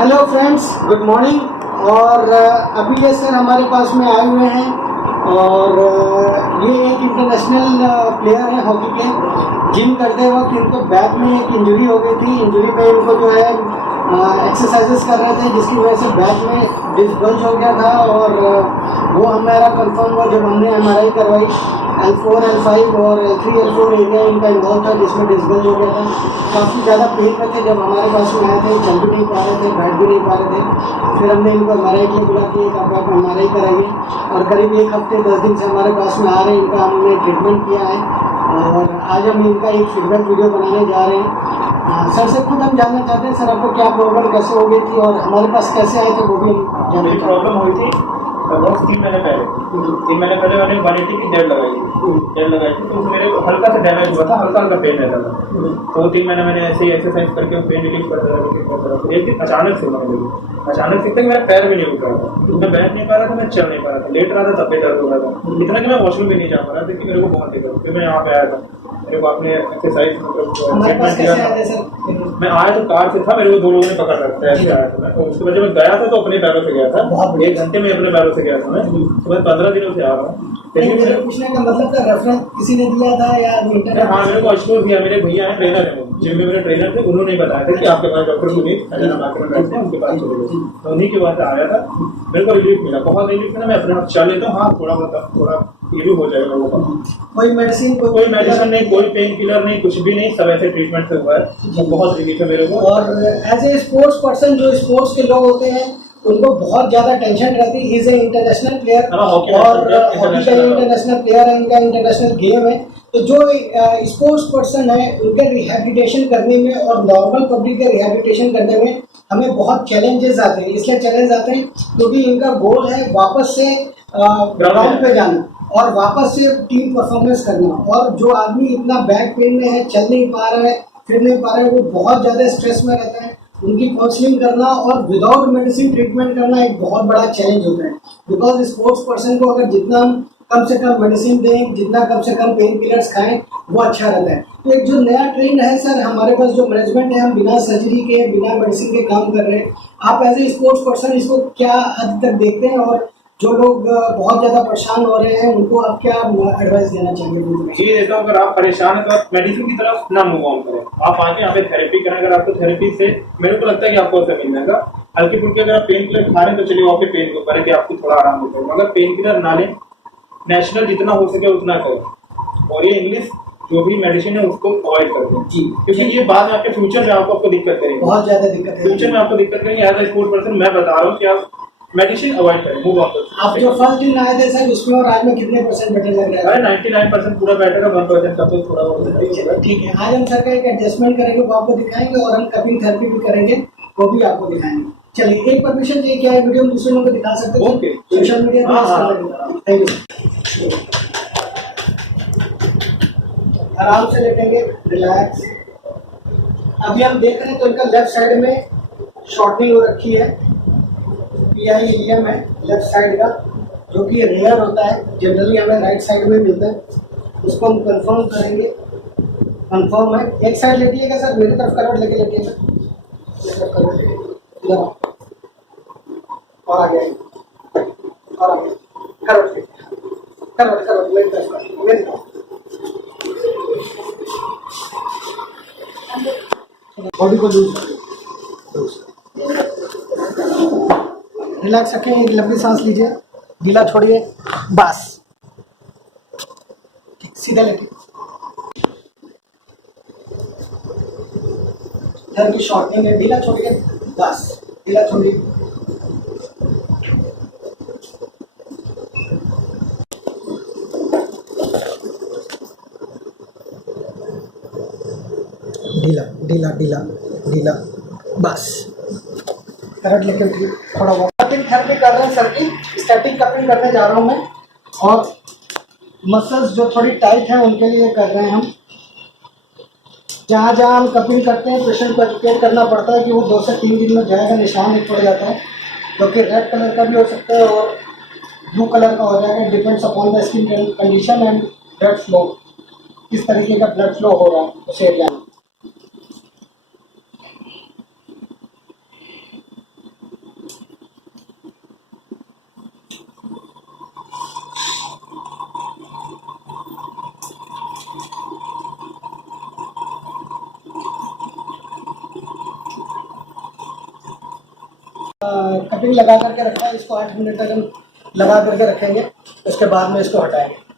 Hello friends, good morning. और अभी ये सर हमारे पास में आए हुए हैं और ये एक इंटरनेशनल प्लेयर हैं हॉकी के। जिम करते वक्त इनको बैक में एक इंजरी हो गई थी। इंजरी में इनको जो है एक्सरसाइजेस कर रहे थे, जिसकी वजह से बैक में डिस्बल्ज हो गया था और वो हमारा कंफर्म हुआ जब हमने MRI करवाई। L4, L5 और L3, L4 एरिया इनका इन्वॉल्व था, जिसमें डिस्बल्ज हो गया था। काफ़ी ज़्यादा पेन में थे जब हमारे पास में आए थे, चल भी नहीं पा रहे थे, बैठ भी नहीं पा रहे थे। फिर हमने इनको MRI के लिए बुला के आप MRI कराइए और करीब 1 हफ्ते 10 दिन से हमारे पास में आ रहे हैं। इनका हमने ट्रीटमेंट किया है और आज हम इनका एक फीडबैक वीडियो बनाने जा रहे हैं। सर से खुद हम जानना चाहते हैं, सर आपको क्या प्रॉब्लम कैसे हो गई थी और हमारे पास कैसे आए थे वो भी हम जानते हैं। प्रॉब्लम हुई थी लगभग 3 महीने पहले मैंने 180 की जेल लगाई थी तो मेरे हल्का सा डैमेज हुआ था, हल्का पेन रहता था। तो 3 महीने मैंने ऐसे ही एक्सरसाइज करके पेन रिलीज करता रहा। एक दिन अचानक से कि मेरा पैर भी नहीं उठ रहा था, मैं बैठ नहीं पा रहा था, मैं चल नहीं पा रहा था, लेट रहा था तब भी दर्द हो रहा था। इतना कि मैं वॉशरूम भी नहीं जा पा रहा था कि मेरे को बहुत दिक्कत। फिर मैं यहाँ पे आया था, मेरे को आपने एक्सरसाइज ट्रीटमेंट दिया। मैं आया तो कार से था, मेरे को 2 लोगों ने पकड़ रखा है, ऐसे आया था मैं। तो उसके बाद जब मैं गया था तो अपने पैरों से गया था, 1 घंटे में अपने पैरों से गया था मैं। तो मैं 15 दिनों से आ रहा हूँ। मेरे पूछने का मतलब था रेफरेंस किसी ने दिया था या हाँ, मेरे को अशोक दिया, मेरे भैया हैं, ट्रेनर है, वो जिम में मेरे ट्रेनर थे, उन्होंने बताया था कि आपके पास डॉक्टर सुनील बैठते हैं, उनके पास चले गए। तो उन्हीं के बाद आया था, मेरे को रिलीफ मिला, बहुत रिलीफ मिला। मैं अपने आप चल लेता हूँ, हाँ थोड़ा ये भी हो जाएगा लोगों का। कोई मेडिसिन नहीं, कोई पेन किलर नहीं, कुछ भी नहीं, सब ऐसे ट्रीटमेंट से हुआ है। बहुत रिलीफ है मेरे को। और एज ए स्पोर्ट्स पर्सन, जो स्पोर्ट्स के लोग होते हैं उनको बहुत ज़्यादा टेंशन रहती है। इज ए इंटरनेशनल प्लेयर और हॉकी का इंटरनेशनल प्लेयर है, इनका इंटरनेशनल गेम है। तो जो स्पोर्ट्स पर्सन है उनके रिहैबिलिटेशन करने में और नॉर्मल पब्लिक के रिहैबिलिटेशन करने में हमें बहुत चैलेंजेस आते हैं। इसलिए चैलेंज आते हैं क्योंकि इनका गोल है वापस से ग्राउंड पे जाना और वापस से टीम परफॉर्मेंस करना। और जो आदमी इतना बैक पेन में है, चल नहीं पा रहा है, फिर नहीं पा रहा है, वो बहुत ज़्यादा स्ट्रेस में रहता है। उनकी काउंसलिंग करना और विदाउट मेडिसिन ट्रीटमेंट करना एक बहुत बड़ा चैलेंज होता है। बिकॉज स्पोर्ट्स पर्सन को अगर जितना हम कम से कम मेडिसिन दें, जितना कम से कम पेन किलर्स खाएं, वो अच्छा रहता है। तो एक जो नया ट्रेंड है सर हमारे पास, जो मैनेजमेंट है, हम बिना सर्जरी के बिना मेडिसिन के काम कर रहे हैं। आप एज ए स्पोर्ट्स पर्सन इसको क्या हद तक देखते हैं और जो लोग बहुत ज़्यादा परेशान हो रहे हैं उनको आप क्या एडवाइस देना चाहेंगे? ये देता हूँ, अगर आप परेशान हैं तो आप मेडिसिन की तरफ ना मूव ऑन करें, आप आके यहाँ पे थेरेपी करें। अगर आपको थेरेपी से मेरे को लगता है कि आपको असर मिल जाएगा। हल्की फुल्की अगर आप पेन किलर खा रहे हैं तो चलिए आपके पेन को करें कि आपको थोड़ा आराम हो जाएगा, मगर पेन किलर ना लें। नेशनल जितना हो सके उतना करें और ये इंग्लिश जो भी मेडिसिन है उसको अवॉइड कर दें जी, क्योंकि ये बाद में आपके फ्यूचर में आपको दिक्कत करेगी, बहुत ज़्यादा दिक्कत है फ्यूचर में आपको दिक्कत करेंगे। एज ए स्पोर्ट्स पर्सन मैं बता रहा हूँ कि आप मेडिसिन अवॉइड करें, मूव ऑन करें। आप जो फर्स्ट दिन आए थे सर उसमें और आज में कितने % बेटर लग रहा है? 99% पूरा बेटर है, 1% का तो थोड़ा बहुत ठीक है। आज हम सर का एक एडजस्टमेंट करेंगे, वो आपको दिखाएंगे और हम कपिंग थेरेपी भी करेंगे, वो भी आपको दिखाएंगे। चलिए, एक परमिशन चाहिए क्या है वीडियो में दूसरे लोगों को दिखा सकते हैं? ओके, सोशल मीडिया पे। Thank you. आराम से लेटेंगे, रिलैक्स। अभी हम देख रहे हैं तो इनका लेफ्ट साइड में शॉर्टनिंग हो रखी है, PI इलियम है लेफ्ट साइड का, जो कि रेयर होता है, जनरली हमें राइट साइड में मिलता है। उसको हम कंफर्म करेंगे। कंफर्म है। एक साइड लेटिएगा सर, मेरी तरफ करवट लेके लेटिएगा, इधर और आगे और आगे करवट मेरी तरफ बॉडी को लूज रिलैक्स रखें। एक लंबी सांस लीजिए, गीला छोड़िए, बस सीधा लेटिए। इधर की शॉर्टनिंग है, ढीला छोड़िए, बस ढीला छोड़िए। ढीला ढीला ढीला ढीला, बस करंट लेके उठिए। थोड़ा बहुत कपिंग थेरेपी कर रहे हैं सर की, स्टैटिक कपिंग करने जा रहा हूँ मैं और मसल्स जो थोड़ी टाइट हैं उनके लिए कर रहे हैं हम। जहाँ जहाँ हम कपिंग करते हैं पेशेंट को एजुकेट करना पड़ता है कि वो 2 से 3 दिन में जाएगा, निशान एक पड़ जाता है, क्योंकि रेड कलर का भी हो सकता है और ब्लू कलर का हो जाएगा। Depends upon the skin condition and blood flow, किस तरीके का ब्लड फ्लो हो रहा है उस एरिया में। कपिंग लगा करके रखा है, इसको 8 मिनट तक हम लगा करके रखेंगे, उसके बाद में इसको हटाएंगे।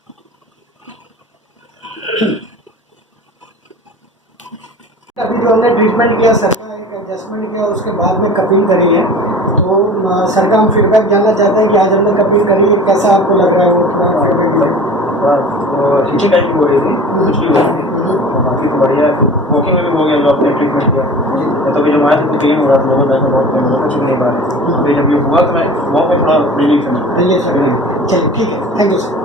अभी जो हमने ट्रीटमेंट किया, सर का एक एडजस्टमेंट किया, उसके बाद में कपिंग करी है, तो सर का हम फीडबैक जानना चाहते हैं कि आज हमने कपिंग करी है, कैसा आपको लग रहा है? वो थोड़ा फीडबैक खींची टाइप की हो रही थी, कुछ भी हो रही थी, बाकी तो बढ़िया है। वॉकिंग में भी हो गया जो आपने ट्रीटमेंट किया। तो अभी जब आया था तो पेन हो रहा था, लोगों में बहुत पेन हो रहा था, चुन नहीं पा रहे थे। अभी जब ये हुआ तो मैं वॉक में थोड़ा रिलीफ है। चलिए ठीक है, थैंक यू सर।